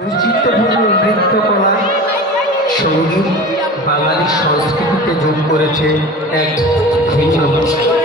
বৈচিত্র্যপূর্ণ নৃত্যকলা সঙ্গীত বাঙালি সংস্কৃতিতে যোগ করেছে এক ভিন্ন ভাষা।